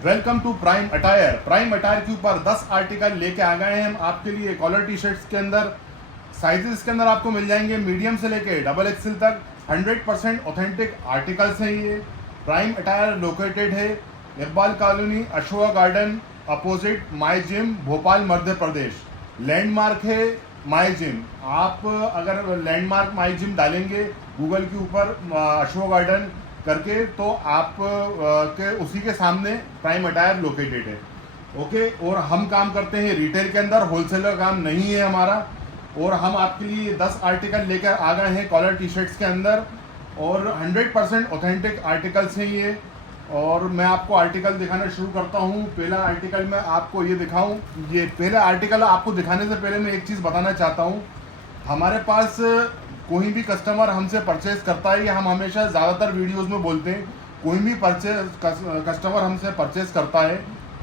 Welcome to Prime Attire. Prime Attire के ऊपर 10 article लेके आ गए हैं हम आपके लिए। कॉलर टी शर्ट्स के अंदर साइजेस के अंदर आपको मिल जाएंगे मीडियम से लेके डबल एक्सएल तक। 100% ऑथेंटिक आर्टिकल्स हैं ये। प्राइम अटायर लोकेटेड है Iqbal colony, Ashoka garden, opposite my gym, Bhopal, Madhya Pradesh. Landmark है माई जिम। आप अगर लैंडमार्क माई जिम डालेंगे गूगल के ऊपर अशोका गार्डन करके तो आप के उसी के सामने प्राइम अटायर लोकेटेड है। ओके, और हम काम करते हैं रिटेल के अंदर, होलसेलर काम नहीं है हमारा। और हम आपके लिए 10 आर्टिकल लेकर आ गए हैं कॉलर टी शर्ट्स के अंदर, और 100% ऑथेंटिक आर्टिकल्स हैं ये। और मैं आपको आर्टिकल दिखाना शुरू करता हूँ। पहला आर्टिकल मैं आपको ये दिखाऊं। ये पहला आर्टिकल आपको दिखाने से पहले मैं एक चीज़ बताना चाहता हूँ। हमारे पास कोई भी कस्टमर हमसे परचेज करता है, या हम हमेशा ज़्यादातर वीडियोस में बोलते हैं, कोई भी कस्टमर हमसे परचेज करता है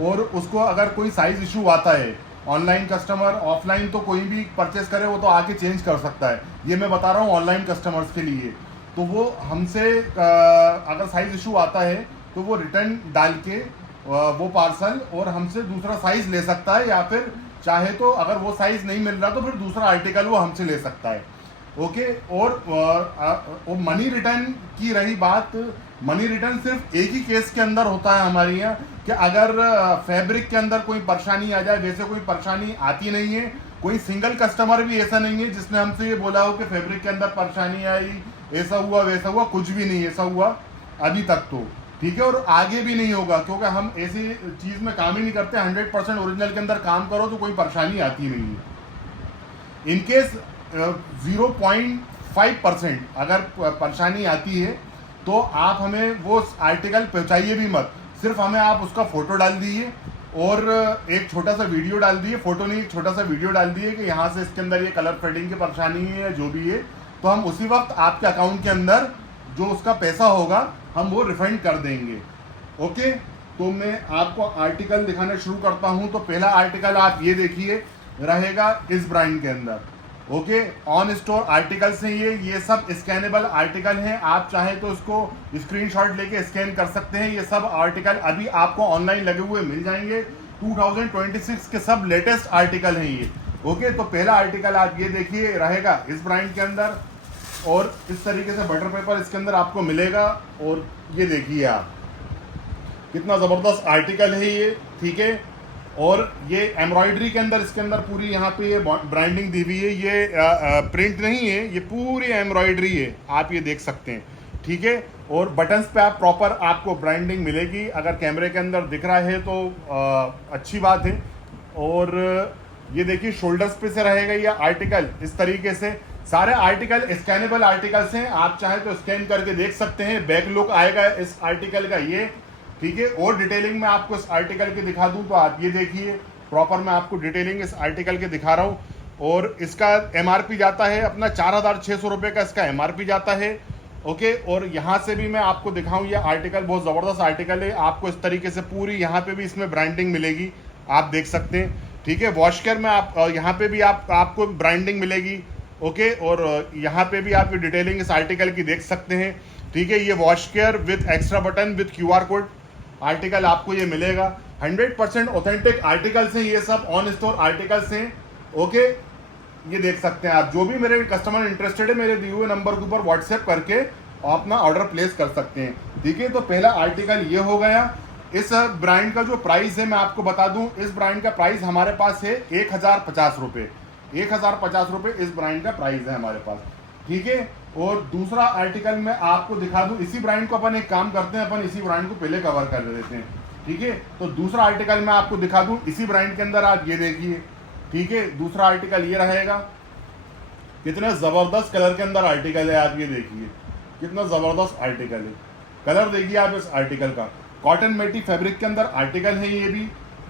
और उसको अगर कोई साइज़ इशू आता है, ऑनलाइन कस्टमर, ऑफलाइन तो कोई भी परचेज करे वो तो आके चेंज कर सकता है। ये मैं बता रहा हूँ ऑनलाइन कस्टमर्स के लिए। तो वो हमसे अगर साइज़ इशू आता है तो वो रिटर्न डाल के वो पार्सल और हमसे दूसरा साइज़ ले सकता है, या फिर चाहे तो अगर वो साइज़ नहीं मिल रहा तो फिर दूसरा आर्टिकल वो हमसे ले सकता है। ओके, और मनी रिटर्न की रही बात, मनी रिटर्न सिर्फ एक ही केस के अंदर होता है हमारे यहाँ कि अगर फैब्रिक के अंदर कोई परेशानी आ जाए। वैसे कोई परेशानी आती नहीं है। कोई सिंगल कस्टमर भी ऐसा नहीं है जिसने हमसे ये बोला हो कि फैब्रिक के अंदर परेशानी आई, ऐसा हुआ वैसा हुआ। कुछ भी नहीं ऐसा हुआ अभी तक तो, ठीक है, और आगे भी नहीं होगा, क्योंकि हम ऐसी चीज़ में काम ही नहीं करते। 100% ओरिजिनल के अंदर काम करो तो कोई परेशानी आती नहीं है। इनकेस 0.5% अगर परेशानी आती है तो आप हमें वो आर्टिकल पहुंचाइए भी मत, सिर्फ हमें आप उसका फ़ोटो डाल दीजिए और एक छोटा सा वीडियो डाल दिए, फ़ोटो नहीं एक छोटा सा वीडियो डाल दिए कि यहाँ से इसके अंदर ये कलर फेडिंग की परेशानी है या जो भी है, तो हम उसी वक्त आपके अकाउंट के अंदर जो उसका पैसा होगा हम वो रिफंड कर देंगे। ओके, तो मैं आपको आर्टिकल दिखाना शुरू करता हूँ। तो पहला आर्टिकल आप ये देखिए रहेगा इस ब्रांड के अंदर। ओके, ऑन स्टोर आर्टिकल्स हैं ये सब स्कैनेबल आर्टिकल हैं। आप चाहे तो इसको स्क्रीनशॉट लेके स्कैन कर सकते हैं। ये सब आर्टिकल अभी आपको ऑनलाइन लगे हुए मिल जाएंगे। 2026 के सब लेटेस्ट आर्टिकल हैं ये। ओके, तो पहला आर्टिकल आप ये देखिए रहेगा इस ब्रांड के अंदर, और इस तरीके से बटर पेपर इसके अंदर आपको मिलेगा। और ये देखिए आप कितना ज़बरदस्त आर्टिकल है ये, ठीक है। और ये एम्ब्रॉयडरी के अंदर इसके अंदर पूरी यहाँ पे ये ब्रांडिंग दी हुई है। ये प्रिंट नहीं है, ये पूरी एम्ब्रॉयडरी है, आप ये देख सकते हैं, ठीक है। और बटन्स पे आप प्रॉपर आपको ब्रांडिंग मिलेगी। अगर कैमरे के अंदर दिख रहा है तो अच्छी बात है। और ये देखिए शोल्डर्स पे से रहेगा ये आर्टिकल इस तरीके से। सारे आर्टिकल स्कैनेबल आर्टिकल्स हैं, आप चाहे तो स्कैन करके देख सकते हैं। बैक लुक आएगा इस आर्टिकल का ये, ठीक है। और डिटेलिंग में आपको इस आर्टिकल के दिखा दूं तो आप ये देखिए प्रॉपर मैं आपको डिटेलिंग इस आर्टिकल के दिखा रहा हूं। और इसका एमआरपी जाता है अपना 4,600 रुपये का इसका एमआरपी जाता है। ओके, और यहाँ से भी मैं आपको दिखाऊं, ये आर्टिकल बहुत ज़बरदस्त आर्टिकल है। आपको इस तरीके से पूरी यहाँ पे भी इसमें ब्रांडिंग मिलेगी, आप देख सकते हैं, ठीक है। वॉश केयर में आप यहाँ पे भी आपको ब्रांडिंग मिलेगी। ओके, और यहाँ पे भी आप ये डिटेलिंग इस आर्टिकल की देख सकते हैं, ठीक है। ये wash care with extra button with QR code article आपको ये मिलेगा। 100% ऑथेंटिक आर्टिकल्स हैं ये सब, ऑन स्टोर आर्टिकल्स हैं। ओके, ये देख सकते हैं आप। जो भी मेरे कस्टमर इंटरेस्टेड है मेरे दिए हुए नंबर के ऊपर व्हाट्सएप करके अपना ऑर्डर प्लेस कर सकते हैं, ठीक है। तो पहला आर्टिकल ये हो गया। इस ब्रांड का जो प्राइस है मैं आपको बता दूं, इस ब्रांड का प्राइस हमारे पास है 1,050 रुपये। 1,050 रुपये इस ब्रांड का प्राइस है हमारे पास, ठीक है। और दूसरा आर्टिकल मैं आपको दिखा दूं, इसी ब्रांड को अपन एक काम करते हैं, अपन इसी ब्रांड को पहले कवर कर देते हैं, ठीक है। तो दूसरा आर्टिकल मैं आपको दिखा दूं इसी ब्रांड के अंदर, आप ये देखिए, ठीक है। दूसरा आर्टिकल ये रहेगा। कितने ज़बरदस्त कलर के अंदर आर्टिकल है, आप ये देखिए कितना ज़बरदस्त आर्टिकल है। कलर देखिए आप इस आर्टिकल का। कॉटन मेटी फैब्रिक के अंदर आर्टिकल है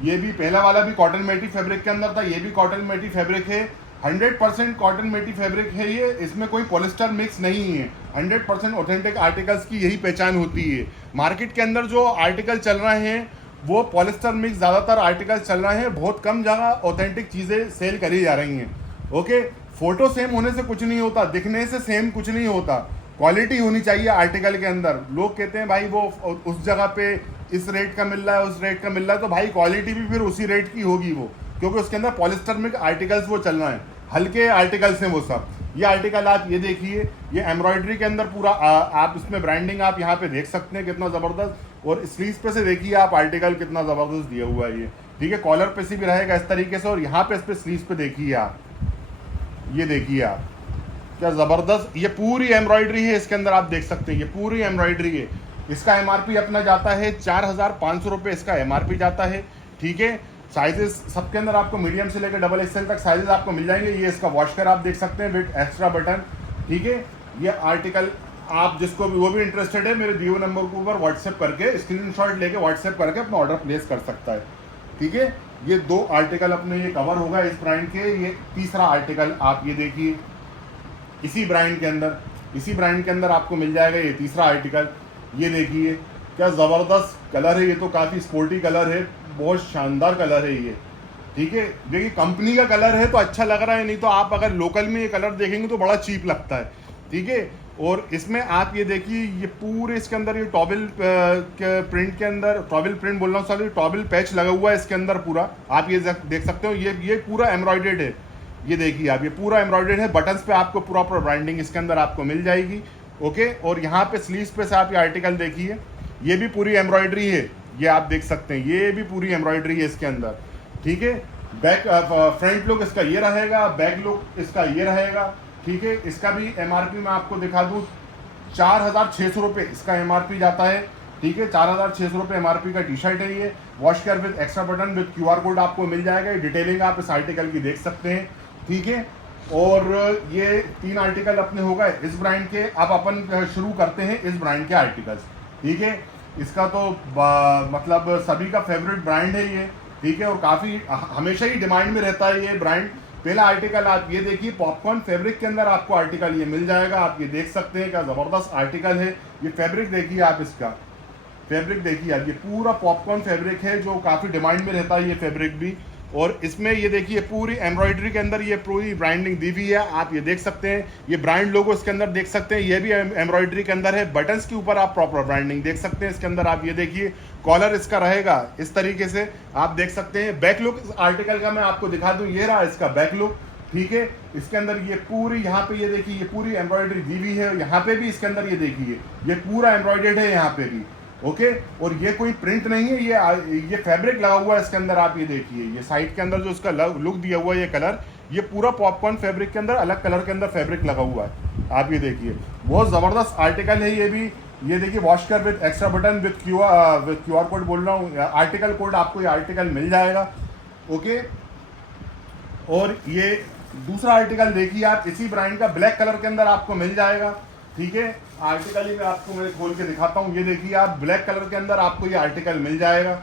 ये भी पहला वाला भी कॉटन मेटी फैब्रिक के अंदर था, ये भी कॉटन मेटी फैब्रिक है। 100% कॉटन मेटी फैब्रिक है ये, इसमें कोई पॉलिस्टर मिक्स नहीं है। 100% ऑथेंटिक आर्टिकल्स की यही पहचान होती है। मार्केट के अंदर जो आर्टिकल चल रहे हैं वो पॉलिस्टर मिक्स ज़्यादातर आर्टिकल चल रहे हैं, बहुत कम जगह ऑथेंटिक चीज़ें सेल करी जा रही हैं। ओके, फोटो सेम होने से कुछ नहीं होता, दिखने से सेम कुछ नहीं होता, क्वालिटी होनी चाहिए आर्टिकल के अंदर। लोग कहते हैं भाई वो उस जगह पे इस रेट का मिल रहा है, उस रेट का मिल रहा है, तो भाई क्वालिटी भी फिर उसी रेट की होगी वो, क्योंकि उसके अंदर पॉलिस्टर में आर्टिकल्स वो चल रहे हैं, हल्के आर्टिकल्स हैं वो सब। ये आर्टिकल आप ये देखिए, ये एम्ब्रॉयडरी के अंदर पूरा आप इसमें ब्रांडिंग आप यहाँ पे देख सकते हैं कितना ज़बरदस्त, और स्लीव्स पे से देखिए आप आर्टिकल कितना ज़बरदस्त दिया हुआ है ये, ठीक है। कॉलर पे से भी रहेगा इस तरीके से, और यहाँ पे इस पे स्लीव्स पे देखिए आप, ये देखिए आप क्या ज़बरदस्त, ये पूरी एम्ब्रॉयडरी है इसके अंदर, आप देख सकते हैं ये पूरी एम्ब्रॉयडरी है। इसका एमआरपी अपना जाता है 4,500 रुपये, इसका एमआरपी जाता है, ठीक है। साइजेस सबके अंदर आपको मीडियम से लेकर डबल एक्सएल तक साइजेस आपको मिल जाएंगे। ये इसका वॉश कर आप देख सकते हैं विद एक्स्ट्रा बटन, ठीक है। ये आर्टिकल आप जिसको भी वो भी इंटरेस्टेड है, मेरे दिए हुए नंबर के ऊपर व्हाट्सएप करके स्क्रीनशॉट लेके व्हाट्सएप करके अपना ऑर्डर प्लेस कर सकता है, ठीक है। ये 2 आर्टिकल अपने ये कवर होगा इस ब्रांड के। ये तीसरा आर्टिकल आप ये देखिए इसी ब्रांड के अंदर आपको मिल जाएगा ये तीसरा आर्टिकल। ये देखिए क्या ज़बरदस्त कलर है, ये तो काफ़ी स्पोर्टी कलर है, बहुत शानदार कलर है ये, ठीक है। देखिए कंपनी का कलर है तो अच्छा लग रहा है, नहीं तो आप अगर लोकल में ये कलर देखेंगे तो बड़ा चीप लगता है, ठीक है। और इसमें आप ये देखिए ये पूरे इसके अंदर ये टॉवल प्रिंट के अंदर, टॉवल प्रिंट बोल रहा हूँ सॉरी, टॉवल पैच लगा हुआ है इसके अंदर पूरा, आप ये देख सकते हो। ये पूरा एम्ब्रॉयडेड है, ये देखिए आप, ये पूरा एम्ब्रॉयडेड है। बटन्स पे आपको प्रॉपर ब्रांडिंग इसके अंदर आपको मिल जाएगी, ओके। और यहाँ पे स्लीव्स पे से आप ये आर्टिकल देखिए, ये भी पूरी एम्ब्रॉयडरी है, ये आप देख सकते हैं, ये भी पूरी एम्ब्रॉयडरी है इसके अंदर, ठीक है। बैक फ्रंट लुक इसका ये रहेगा, बैक लुक इसका ये रहेगा, ठीक है। इसका भी एमआरपी मैं आपको दिखा दूँ, 4,600 रुपये इसका एमआरपी जाता है, ठीक है। 4,600 रुपये एमआरपी का टी शर्ट है ये, वॉश कर with extra button with QR code आपको मिल जाएगा। डिटेलिंग आप इस आर्टिकल की देख सकते हैं, ठीक है। और ये 3 आर्टिकल अपने हो गए इस ब्रांड के। अब अपन शुरू करते हैं इस ब्रांड के आर्टिकल्स, ठीक है। इसका तो मतलब सभी का फेवरेट ब्रांड है ये, ठीक है, और काफ़ी हमेशा ही डिमांड में रहता है ये ब्रांड। पहला आर्टिकल आप ये देखिए, पॉपकॉर्न फैब्रिक के अंदर आपको आर्टिकल ये मिल जाएगा, आप ये देख सकते हैं क्या ज़बरदस्त आर्टिकल है। ये फैब्रिक देखिए आप, इसका फैब्रिक देखिए आप, ये पूरा पॉपकॉर्न फैब्रिक है जो काफ़ी डिमांड में रहता है ये फैब्रिक भी। और इसमें ये देखिए पूरी एम्ब्रॉयडरी के अंदर ये पूरी ब्रांडिंग दी हुई है, आप ये देख सकते हैं। ये ब्रांड लोगो इसके अंदर देख सकते हैं, ये भी एम्ब्रॉयडरी के अंदर है। बटन्स के ऊपर आप प्रॉपर ब्रांडिंग देख सकते हैं इसके अंदर, आप ये देखिए। कॉलर इसका रहेगा इस तरीके से, आप देख सकते हैं। बैक लुक इस आर्टिकल का मैं आपको दिखा दूं, ये रहा इसका बैक लुक, ठीक है। इसके अंदर ये पूरी, यहाँ पे ये देखिए ये पूरी एम्ब्रॉयडरी दी हुई है, यहाँ पे भी इसके अंदर ये देखिए ये पूरा एम्ब्रॉयडर्ड है यहाँ पे भी, ओके। और ये कोई प्रिंट नहीं है, ये फैब्रिक लगा हुआ है इसके अंदर, आप ये देखिए। ये साइड के अंदर जो इसका लुक दिया हुआ है, ये कलर, ये पूरा पॉपकॉर्न फैब्रिक के अंदर अलग कलर के अंदर फैब्रिक लगा हुआ है, आप ये देखिए। बहुत ज़बरदस्त आर्टिकल है ये भी। ये देखिए वॉश कर with extra button with QR code बोल रहा हूँ, आर्टिकल कोड आपको ये आर्टिकल मिल जाएगा, ओके। और ये दूसरा आर्टिकल देखिए आप, इसी ब्रांड का ब्लैक कलर के अंदर आपको मिल जाएगा, ठीक है। आर्टिकल ही मैं आपको मैं खोल के दिखाता हूँ, ये देखिए आप, ब्लैक कलर के अंदर आपको ये आर्टिकल मिल जाएगा,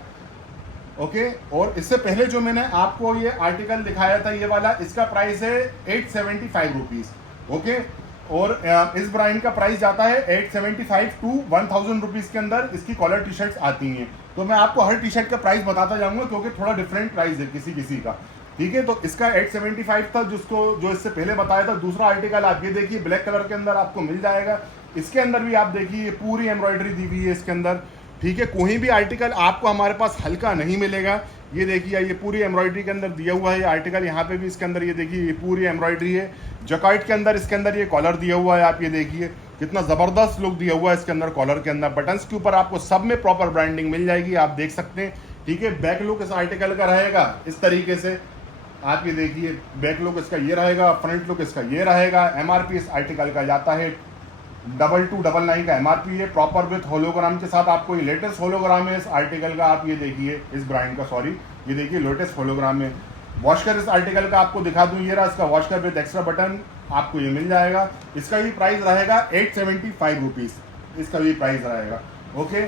ओके। और इससे पहले जो मैंने आपको ये आर्टिकल दिखाया था ये वाला, इसका प्राइस है 875 रुपीज़, ओके। और इस ब्रांड का प्राइस जाता है 875 टू 1000 रुपीज़ के अंदर इसकी कॉलर टी शर्ट्स आती हैं। तो मैं आपको हर टी शर्ट का प्राइस बताता जाऊँगा क्योंकि थोड़ा डिफरेंट प्राइस है किसी किसी का, ठीक है। तो इसका 875 था जो इससे पहले बताया था। दूसरा आर्टिकल आप ये देखिए, ब्लैक कलर के अंदर आपको मिल जाएगा। इसके अंदर भी आप देखिए पूरी एम्ब्रॉयडरी दी हुई है इसके अंदर, ठीक है। कोई भी आर्टिकल आपको हमारे पास हल्का नहीं मिलेगा। ये देखिए ये पूरी एम्ब्रॉयडरी के अंदर दिया हुआ है ये आर्टिकल, यहाँ पे भी इसके अंदर ये देखिए ये पूरी एम्ब्रॉयडरी है। जैकेट के अंदर इसके अंदर ये कॉलर दिया हुआ है, आप ये देखिए कितना ज़बरदस्त लुक दिया हुआ है इसके अंदर कॉलर के अंदर। बटन्स के ऊपर आपको सब में प्रॉपर ब्रांडिंग मिल जाएगी, आप देख सकते हैं, ठीक है। बैक लुक इस आर्टिकल का रहेगा इस तरीके से, आप ये देखिए बैक लुक इसका ये रहेगा, फ्रंट लुक इसका ये रहेगा। एमआरपी इस आर्टिकल का जाता है 2299 का एमआरपी है, प्रॉपर विथ होलोग्राम के साथ। आपको ये लेटेस्ट होलोग्राम है इस आर्टिकल का, आप ये देखिए इस ब्रांड का, सॉरी ये देखिए लेटेस्ट होलोग्राम है। वॉश कर इस आर्टिकल का आपको दिखा दूं, ये रहा इसका वॉश कर विथ एक्स्ट्रा बटन, आपको ये मिल जाएगा। इसका भी प्राइस रहेगा 875 रुपीज़, इसका भी प्राइस रहेगा, ओके।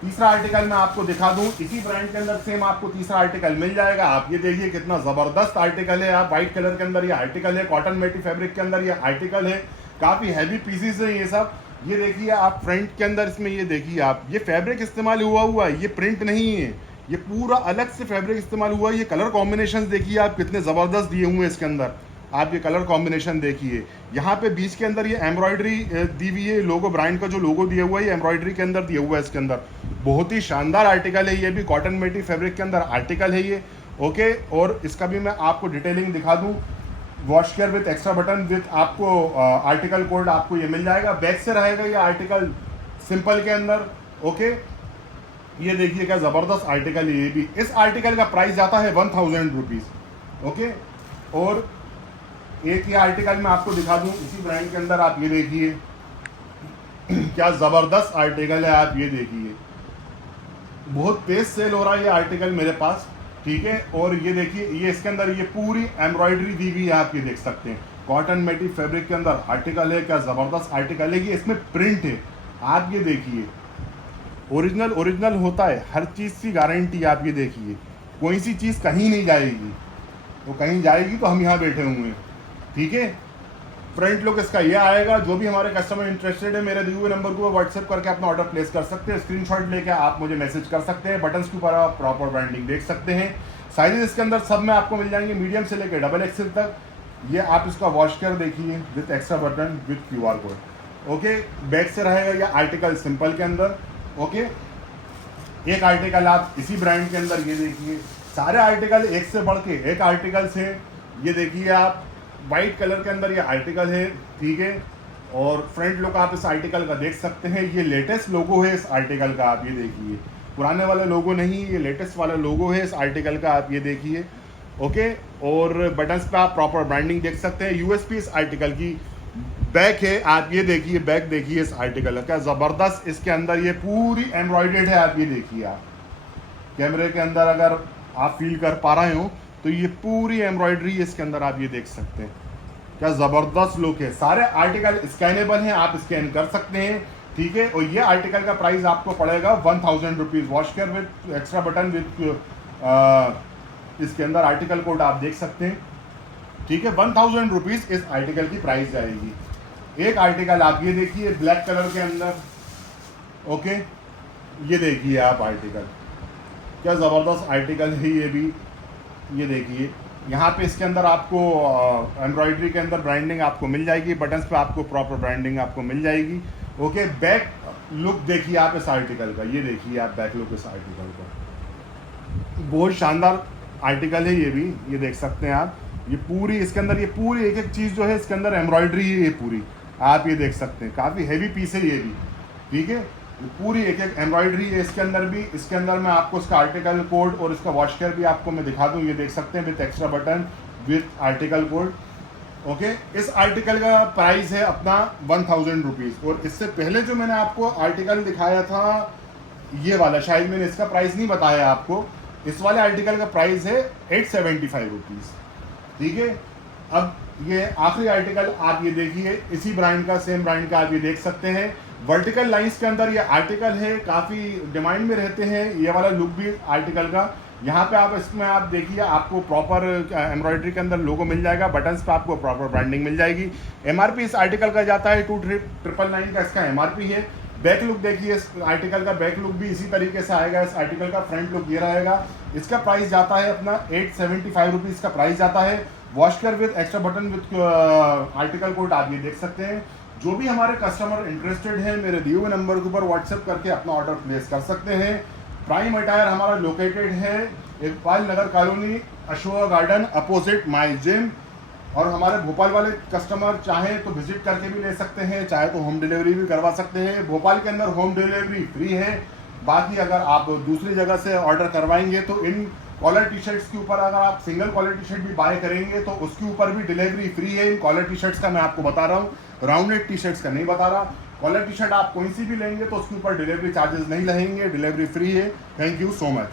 तीसरा आर्टिकल मैं आपको दिखा दूं, इसी ब्रांड के अंदर सेम आपको तीसरा आर्टिकल मिल जाएगा। आप ये देखिए कितना ज़बरदस्त आर्टिकल है, आप व्हाइट कलर के अंदर ये आर्टिकल है, कॉटन मेटी फैब्रिक के अंदर ये आर्टिकल है, काफ़ी हैवी पीसेस है ये सब। ये देखिए आप फ्रंट के अंदर इसमें ये देखिए आप, ये फैब्रिक इस्तेमाल हुआ है, ये प्रिंट नहीं है, ये पूरा अलग से फैब्रिक इस्तेमाल हुआ है। ये कलर कॉम्बिनेशन देखिए आप कितने ज़बरदस्त दिए हुए हैं इसके अंदर, आप ये कलर कॉम्बिनेशन देखिए। यहाँ पे बीच के अंदर ये एम्ब्रॉयडरी दी हुई है, लोगो ब्रांड का जो लोगो दिया हुआ है ये एम्ब्रॉयडरी के अंदर दिया हुआ है इसके अंदर, बहुत ही शानदार आर्टिकल है, ये भी कॉटन मेटी फैब्रिक के अंदर आर्टिकल है ये। ओके, और इसका भी मैं आपको डिटेलिंग दिखा दूँ। Wash care with extra button with आपको आर्टिकल कोड आपको ये मिल जाएगा। बैक से रहेगा ये आर्टिकल सिंपल के अंदर। ओके, ये देखिए क्या ज़बरदस्त आर्टिकल है ये भी। इस आर्टिकल का प्राइस जाता है 1000 रुपीज़। ओके, और एक ये आर्टिकल मैं आपको दिखा दूं इसी ब्रांड के अंदर, आप ये देखिए क्या ज़बरदस्त आर्टिकल है, आप ये देखिए बहुत तेज सेल हो रहा है ये आर्टिकल मेरे पास, ठीक है। और ये देखिए ये इसके अंदर ये पूरी एम्ब्रॉयडरी दी हुई है, आप ये देख सकते हैं। कॉटन मेटी फैब्रिक के अंदर आर्टिकल है, क्या ज़बरदस्त आर्टिकल है ये। इसमें प्रिंट है, आप ये देखिए ओरिजिनल होता है, हर चीज़ की गारंटी। आप ये देखिए कोई सी चीज़ कहीं नहीं जाएगी, तो कहीं जाएगी तो हम यहाँ बैठे हुए हैं, ठीक है। फ्रंट लुक इसका ये आएगा। जो भी हमारे कस्टमर इंटरेस्टेड है मेरे दिए हुए नंबर को व्हाट्सएप करके अपना ऑर्डर प्लेस कर सकते हैं। स्क्रीनशॉट लेके आप मुझे मैसेज कर सकते हैं। बटन्स के ऊपर आप प्रॉपर ब्रांडिंग देख सकते हैं। साइजेस इसके अंदर सब में आपको मिल जाएंगे, मीडियम से लेकर डबल एक्सेल तक। ये आप इसका वॉश कर देखिए with extra button with QR code. Okay, back से रहेगा ये आर्टिकल सिंपल के अंदर। ओके, एक आर्टिकल आप इसी ब्रांड के अंदर ये देखिए, सारे आर्टिकल एक से बढ़ के एक आर्टिकल से। ये देखिए आप वाइट कलर के अंदर ये आर्टिकल है, ठीक है। और फ्रंट लुक आप इस आर्टिकल का देख सकते हैं। ये लेटेस्ट लोगो है इस आर्टिकल का, आप ये देखिए, पुराने वाला लोगो नहीं, ये लेटेस्ट वाला लोगो है इस आर्टिकल का, आप ये देखिए। ओके, और बटन्स पे आप प्रॉपर ब्रांडिंग देख सकते हैं। यूएसपी इस आर्टिकल की बैक है, आप ये देखिए, बैक देखिए इस आर्टिकल का, ज़बरदस्त। इसके अंदर ये पूरी एम्ब्रॉयडेड है, आप ये देखिए। आप कैमरे के अंदर अगर आप फील कर पा रहे हो तो ये पूरी एम्ब्रॉयडरी इसके अंदर, आप ये देख सकते हैं। क्या ज़बरदस्त लुक है। सारे आर्टिकल स्कैनेबल हैं, आप स्कैन कर सकते हैं, ठीक है। और ये आर्टिकल का प्राइस आपको पड़ेगा 1000 rupees. Wash care with extra button with इसके अंदर आर्टिकल कोड आप देख सकते हैं, ठीक है। 1000 रुपीज़ इस आर्टिकल की प्राइस जाएगी। एक आर्टिकल आप ये देखिए ब्लैक कलर के अंदर। ओके, ये देखिए आप आर्टिकल, क्या ज़बरदस्त आर्टिकल है ये भी। ये देखिए यहाँ पे इसके अंदर आपको एम्ब्रॉयडरी के अंदर ब्रांडिंग आपको मिल जाएगी। बटन्स पे आपको प्रॉपर ब्रांडिंग आपको मिल जाएगी। ओके, बैक लुक देखिए आप इस आर्टिकल का, ये देखिए आप बैक लुक इस आर्टिकल का, बहुत शानदार आर्टिकल है ये भी। ये देख सकते हैं आप, ये पूरी इसके अंदर ये पूरी एक एक चीज़ जो है इसके अंदर एम्ब्रॉयडरी है ये पूरी, आप ये देख सकते हैं। काफ़ी हैवी पीस है ये भी, ठीक है। पूरी एक एक एम्ब्रॉयडरी है इसके अंदर भी। इसके अंदर मैं आपको इसका आर्टिकल कोड और इसका वॉश केयर भी आपको मैं दिखा दूं, ये देख सकते हैं with extra button with article code. Okay, इस आर्टिकल का प्राइस है अपना 1000 रुपीज़। और इससे पहले जो मैंने आपको आर्टिकल दिखाया था ये वाला, शायद मैंने इसका प्राइस नहीं बताया आपको। इस वाले आर्टिकल का प्राइस है 875 रुपीज़, ठीक है। अब ये आखिरी आर्टिकल आप ये देखिए, इसी ब्रांड का, सेम ब्रांड का, आप ये देख सकते हैं। वर्टिकल लाइंस के अंदर ये आर्टिकल है, काफ़ी डिमांड में रहते हैं ये वाला लुक भी आर्टिकल का। यहाँ पे आप इसमें आप देखिए, आपको प्रॉपर एम्ब्रॉयडरी के अंदर लोगो मिल जाएगा। बटन्स पे आपको प्रॉपर ब्रांडिंग मिल जाएगी। MRP इस आर्टिकल का जाता है 2999 का इसका MRP है। बैक लुक देखिए, इस आर्टिकल का बैक लुक भी इसी तरीके से आएगा। इस आर्टिकल का फ्रंट लुक ये रहेगा। इसका प्राइस जाता है अपना 875 रुपीज़ का प्राइस जाता है। Wash care with extra button with article code आप ये देख सकते हैं। जो भी हमारे कस्टमर इंटरेस्टेड हैं मेरे दिए हुए नंबर के ऊपर व्हाट्सएप करके अपना ऑर्डर प्लेस कर सकते हैं। प्राइम अटायर हमारा लोकेटेड है Iqbal Nagar colony, Ashoka garden, opposite my gym. और हमारे भोपाल वाले कस्टमर चाहें तो विजिट करके भी ले सकते हैं, चाहे तो होम डिलीवरी भी करवा सकते हैं। भोपाल के अंदर होम डिलीवरी फ्री है। बाकी अगर आप दूसरी जगह से ऑर्डर करवाएंगे तो इन कॉलर टी शर्ट्स के ऊपर अगर आप सिंगल कॉलर टी शर्ट भी बाय करेंगे तो उसके ऊपर भी डिलीवरी फ्री है। इन कॉलर टी शर्ट्स का मैं आपको बता रहा हूँ, राउंडेड टी शर्ट्स का नहीं बता रहा। कॉलर टी शर्ट आप कोई सी भी लेंगे तो उसके ऊपर डिलीवरी चार्जेस नहीं लगेंगे, डिलीवरी फ्री है। Thank you so much.